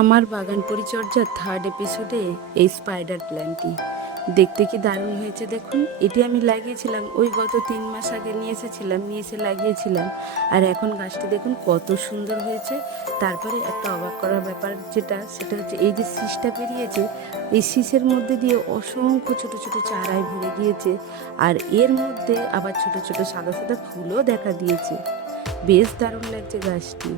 আমার বাগান পরিচর্যার থার্ড এপিসোডে এই স্পাইডার প্ল্যান্টটি দেখতে কি দারুণ হয়েছে দেখুন। এটি আমি লাগিয়েছিলাম ওই গত 3 মাস আগে নিয়ে এসে লাগিয়েছিলাম। আর এখন গাছটি দেখুন কত সুন্দর হয়েছে। তারপরে একটা অবাক করার ব্যাপার সেটা হচ্ছে এই যে শীষটা বেরিয়েছে, এই শীষের মধ্যে দিয়ে অসংখ্য ছোট ছোট চারায় ভরে গিয়েছে। আর এর মধ্যে আবার ছোট ছোট সাদা সাদা ফুলও দেখা দিয়েছে। বেশ দারুণ লাগছে গাছটি।